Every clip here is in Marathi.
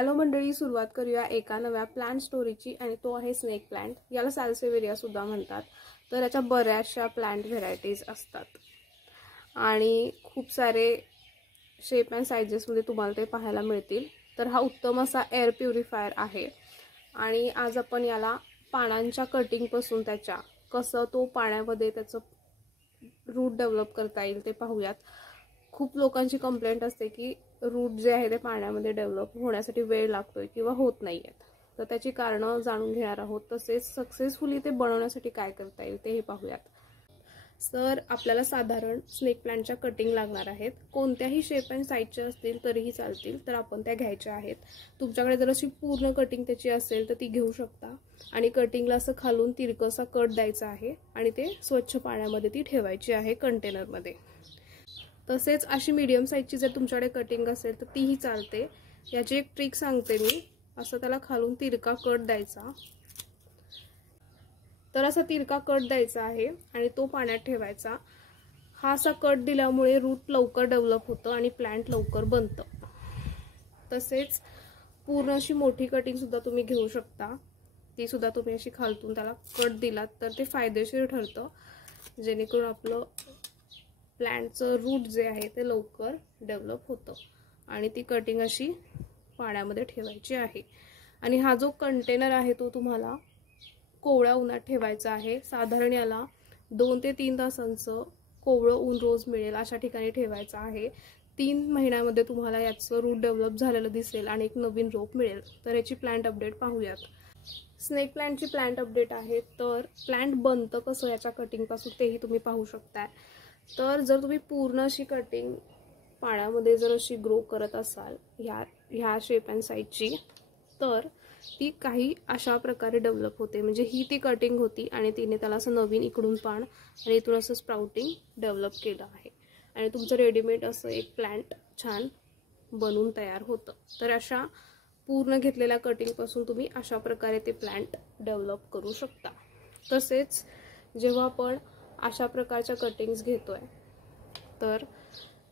हॅलो मंडळी, सुरुवात करूया एका नव्या प्लांट स्टोरीची आणि तो आहे स्नेक प्लांट. याला सॅल्सेवेरिया सुद्धा म्हणतात. तर याच्या बऱ्याचशा प्लांट व्हेरायटीज असतात आणि खूप सारे शेप अँड साइजेसमध्ये तुम्हाला ते पाहायला मिळतील. तर हा उत्तम असा एअर प्युरिफायर आहे आणि आज आपण याला पानांच्या कटिंगपासून त्याच्या कसं तो पाण्यामध्ये त्याचं रूट डेव्हलप करता येईल ते पाहूयात. खूप लोकांची कंप्लेंट असते की रूट जे आहे ते पाण्यामध्ये डेव्हलप होण्यासाठी वेळ लागतोय किंवा होत नाहीयेत. तर त्याची कारणं जाणून घेणार आहोत. तसेच सक्सेसफुली ते बनवण्यासाठी काय करता येईल तेही पाहूयात. तर आपल्याला साधारण स्नेक प्लांटच्या कटिंग लागणार आहेत. कोणत्याही शेप अँड साईजच्या असतील तरीही चालतील, तर आपण त्या घ्यायच्या आहेत. तुमच्याकडे जर अशी पूर्ण कटिंग त्याची असेल तर ती घेऊ शकता आणि कटिंगला असं खालून तिरकसा कट द्यायचा आहे आणि ते स्वच्छ पाण्यामध्ये ती ठेवायची आहे कंटेनरमध्ये. तसेच अशी मीडियम साईजची जर तुमच्याकडे कटिंग असेल तर तीही चालते. याची एक ट्रिक सांगते मी. असं त्याला खालून तिरका कट द्यायचा. तर असा तिरका कट द्यायचा आहे आणि तो पाण्यात ठेवायचा. हा असा कट दिल्यामुळे रूट लवकर डेव्हलप होतं आणि प्लांट लवकर बनतं. तसेच पूर्ण अशी मोठी कटिंग सुद्धा तुम्ही घेऊ शकता. ती सुद्धा तुम्ही अशी खालून त्याला कट दिलात तर ते फायदेशीर ठरतं, जेणेकरून आपलं प्लांटचं रूट जे आहे ते लवकर डेव्हलप होतं. आणि ती कटिंग अशी पाण्यामध्ये ठेवायची आहे. आणि हा जो कंटेनर आहे तो तुम्हाला कोवळ्या उन्हात ठेवायचा आहे. साधारण याला 2 ते 3 तासांचं कोवळं ऊन रोज मिळेल अशा ठिकाणी ठेवायचं आहे. 3 महिन्यामध्ये तुम्हाला याचं रूट डेव्हलप झालेलं दिसेल आणि एक नवीन रोप मिळेल. तर याची प्लांट अपडेट पाहूयात. स्नेक प्लांटची प्लांट अपडेट आहे. तर प्लांट बनतं कसं याच्या कटिंगपासून तेही तुम्ही पाहू शकता. तर जर तुम्ही पूर्ण अशी कटिंग पाण्यामध्ये जर अशी ग्रो करत असाल ह्या शेप अँड साईजची, तर ती काही अशा प्रकारे डेव्हलप होते. म्हणजे ही ती कटिंग होती आणि तिने त्याला असं नवीन इकडून पान आणि इथून असं स्प्राउटिंग डेव्हलप केलं आहे आणि तुमचं रेडीमेड असं एक प्लांट छान बनून तयार होतं. तर अशा पूर्ण घेतलेल्या कटिंगपासून तुम्ही अशा प्रकारे ते प्लांट डेव्हलप करू शकता. तसेच जेव्हा आपण अशा प्रकारच्या कटिंग्स घेतोय तर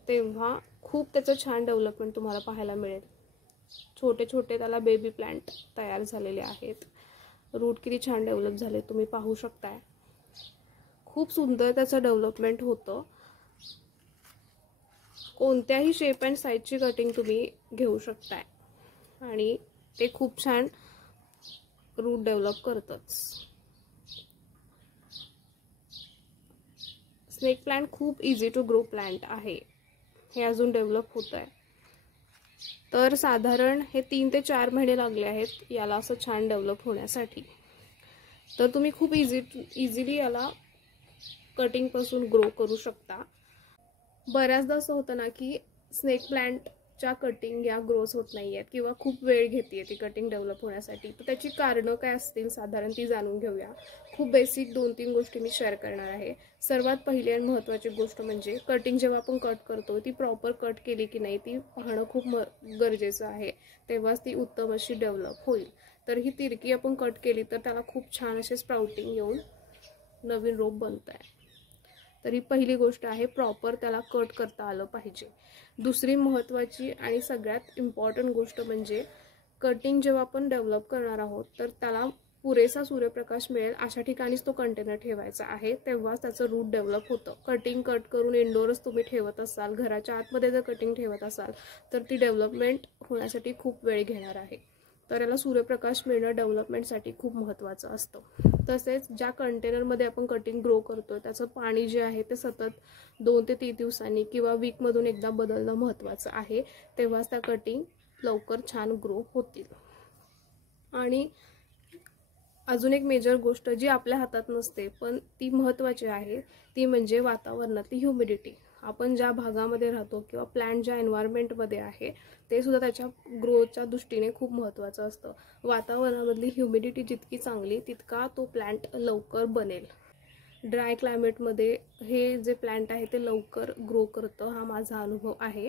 तेव्हा खूप त्याचं छान डेव्हलपमेंट तुम्हाला पाहायला मिळेल. छोटे छोटे त्याला बेबी प्लांट तयार झालेले आहेत. रूट किती छान डेव्हलप झाले तुम्ही पाहू शकताय. खूप सुंदर त्याचं डेव्हलपमेंट होतं. कोणत्याही शेप अँड साईजची कटिंग तुम्ही घेऊ शकताय आणि ते खूप छान रूट डेव्हलप करतच. स्नेक प्लांट खूप इझी टू ग्रो प्लांट आहे. हे अजून डेव्हलप होत आहे. तर साधारण हे 3 ते 4 महिने लागले आहेत याला असं छान डेव्हलप होण्यासाठी. तर तुम्ही खूप इझिली याला कटिंगपासून ग्रो करू शकता. बऱ्याचदा असं होतं ना की स्नेक प्लांटच्या कटिंग या ग्रोथ होत नाही आहेत किंवा खूप वेळ घेते ती कटिंग डेव्हलप होण्यासाठी. तर त्याची कारणं काय असतील साधारण ती जाणून घेऊया. खूप बेसिक 2-3 गोष्टी मी शेअर करणार आहे. सर्वात पहिली आणि महत्त्वाची गोष्ट म्हणजे कटिंग जेव्हा आपण कट करतो ती प्रॉपर कट केली की नाही ती पाहणं खूप गरजेचं आहे. तेव्हाच ती उत्तम अशी डेव्हलप होईल. तर ही तिरकी आपण कट केली तर त्याला खूप छान असे स्प्राउटिंग येऊन नवीन रोप बनत आहे. तर ही पहिली गोष्ट आहे, प्रॉपर त्याला कट करता आलं पाहिजे. दुसरी महत्त्वाची आणि सगळ्यात इम्पॉर्टंट गोष्ट म्हणजे कटिंग जेव्हा आपण डेव्हलप करणार आहोत तर त्याला पुरेसा सूर्यप्रकाश मिळेल अशा ठिकाणीच तो कंटेनर ठेवायचा आहे. तेव्हाच त्याचं रूट डेव्हलप होतं. कटिंग कट करून इंडोरच तुम्ही ठेवत असाल, घराच्या आतमध्ये जर कटिंग ठेवत असाल तर ती डेव्हलपमेंट होण्यासाठी खूप वेळ घेणार आहे. तर याला सूर्यप्रकाश मिळणं डेव्हलपमेंटसाठी खूप महत्त्वाचं असतं. तसेच ज्या कंटेनरमध्ये आपण कटिंग ग्रो करतो त्याचं पाणी जे आहे ते सतत 2 ते 3 दिवसांनी किंवा वीकमधून एकदा बदलणं महत्त्वाचं आहे. तेव्हाच त्या कटिंग लवकर छान ग्रो होतील. आणि अजून एक मेजर गोष्ट जी आपल्या हातात नसते पण ती महत्त्वाची आहे ती म्हणजे वातावरणातली ह्युमिडिटी. आपण ज्या भागामध्ये राहतो किंवा प्लांट ज्या एन्व्हायरमेंटमध्ये आहे ते सुद्धा त्याच्या ग्रोथच्या दृष्टीने खूप महत्त्वाचं असतं. वातावरणामधली ह्युमिडिटी जितकी चांगली तितका तो प्लांट लवकर बनेल. ड्राय क्लायमेटमध्ये हे जे प्लांट आहे ते लवकर ग्रो करतं, हा माझा अनुभव आहे.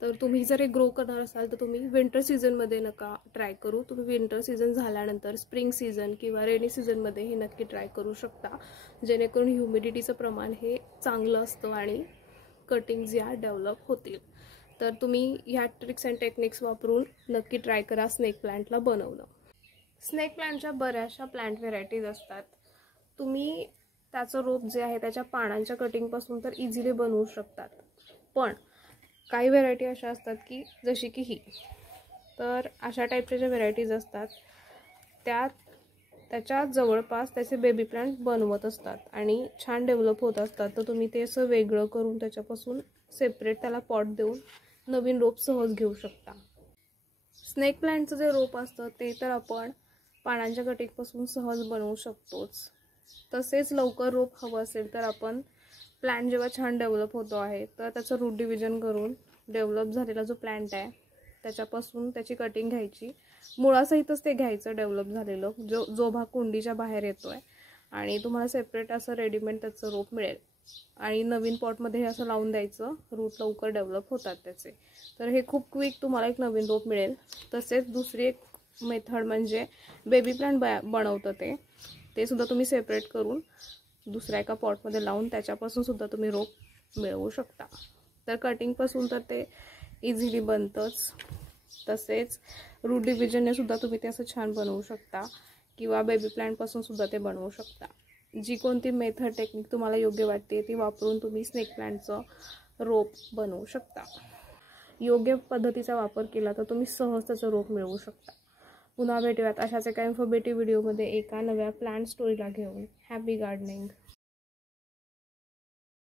तर तुम्ही जर हे ग्रो करणार असाल तर तुम्ही विंटर सीझनमध्ये नका ट्राय करू. तुम्ही विंटर सीझन झाल्यानंतर स्प्रिंग सीझन किंवा रेनी सीझनमध्ये हे नक्की ट्राय करू शकता, जेणेकरून ह्युमिडिटीचं प्रमाण हे चांगलं असतं आणि कटिंग्स या डेव्हलप होतील. तर तुम्ही ह्या ट्रिक्स अँड टेक्निक्स वापरून नक्की ट्राय करा स्नेक प्लांटला बनवणं. स्नेक प्लांटच्या बऱ्याचशा प्लांट व्हेरायटीज असतात. तुम्ही त्याचं रोप जे आहे त्याच्या पानांच्या कटिंगपासून तर इझिली बनवू शकतात. पण काही व्हेरायटी अशा असतात की जशी की ही, तर अशा टाईपच्या ज्या व्हेरायटीज असतात त्याच्या जवळपास त्याचे बेबी प्लांट बनवत असतात आणि छान डेव्हलप होत असतात. तर तुम्ही ते असं वेगळं करून त्याच्यापासून सेपरेट त्याला पॉट देऊन नवीन रोप सहज घेऊ शकता. स्नेक प्लांटचं जे रोप असतं ते तर आपण पानांच्या कटिंगपासून सहज बनवू शकतोच. तसेच लवकर रोप हवं असेल तर आपण प्लांट जेव्हा छान डेव्हलप होतो आहे तर त्याचं रूट डिव्हिजन करून डेव्हलप झालेला जो प्लांट आहे त्याच्यापासून त्याची कटिंग घ्यायची, मुळासहितच ते घ्यायचं डेव्हलप झालेलं, जो भाग कुंडीच्या बाहेर येतो आहे, आणि तुम्हाला सेपरेट असं रेडीमेड त्याचं रोप मिळेल आणि नवीन पॉटमध्ये हे असं लावून द्यायचं. रूट लवकर डेव्हलप होतात त्याचे. तर हे खूप क्विक तुम्हाला एक नवीन रोप मिळेल. तसेच दुसरी एक मेथड म्हणजे बेबी प्लांट बनवतं ते सुद्धा तुम्ही सेपरेट करून दुसऱ्या एका पॉटमध्ये लावून त्याच्यापासून सुद्धा तुम्ही रोप मिळवू शकता. तर कटिंगपासून तर ते इझिली बनतंच. तसेच रूट डिव्हिजनने सुद्धा तुम्ही ते असं छान बनवू शकता किंवा बेबी प्लांटपासून सुद्धा ते बनवू शकता. जी कोणती मेथड टेक्निक तुम्हाला योग्य वाटते ती वापरून तुम्ही स्नेक प्लांटचं रोप बनवू शकता. योग्य पद्धतीचा वापर केला तर तुम्ही सहज त्याचं रोप मिळवू शकता. पुन्हा भेटूयात अशाच एका इन्फॉर्मेटिव्ह व्हिडिओमध्ये एका नव्या प्लांट स्टोरीला घेऊन. Happy gardening.